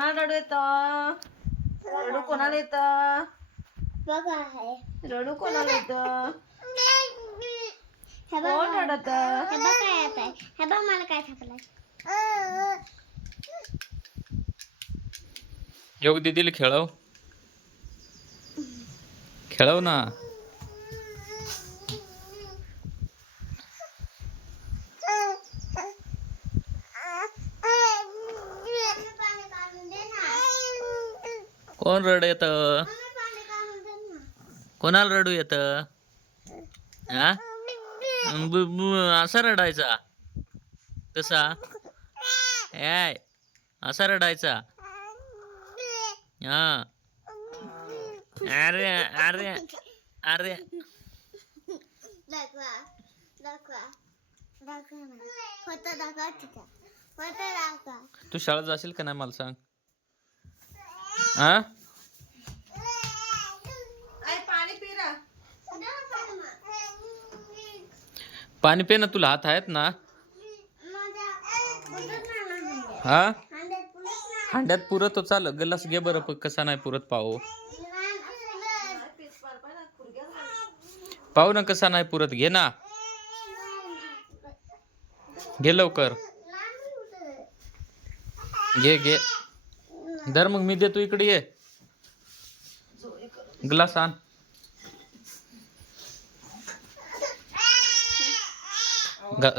कोणाला रडू येतं? रडू कोणाला येतं? बघा आहे रडू कोणाला येतं? हे बघ कोण रडत? हे बघ काय येत आहे हे बघ मला काय थापलंय योग दीदीला खेळव खेळव ना. कोण रड येत? कोणाला रडू येत? हा असा रडायचा कसा? याय असा रडायचा. हा अरे अरे अरे दाखवा दाखवा दाखवा ना फोटो दाखवा तिथं फोटो दाखवा तू शाळेत जाशील का नाही मला सांग. हा पाणी पी ना. पाणी पे ना, तुला हात आहेत ना. हा हांड्यात पुरत तो चाल गलास घे बरं कसा नाही पुरत पाहू. पाहू ना कसा नाही पुरत घे ना. घे लवकर घे घे धर मग मी देतो इकडे ये ग्लास आण.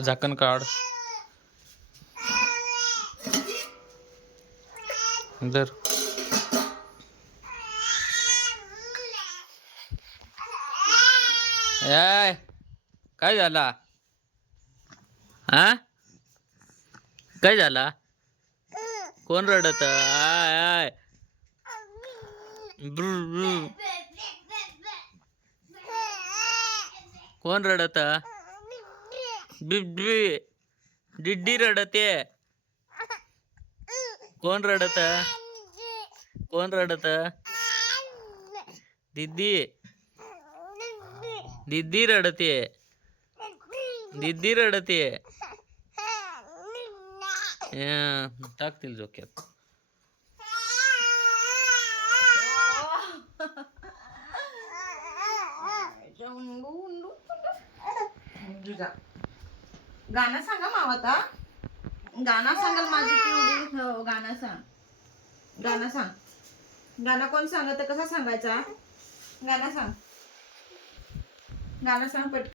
झाकण काढ धर. याय काय झाला? हा काय झाला? कोण रडत? आय आय कोण रडत? बिबी डिड्डी रडते. कोण रडत? कोण रडत? दीदी दीदी रडते. दीदी रडते. टाकतील झोक्यात. गाणं सांगा मावा आता. गाणं सांगाल माझी पिवळी. हो गाणं सांग. गाणं सांग. गाणं कोण सांगत? कसा सांगायचा? गाणं सांग. गाणं सांग पटकन.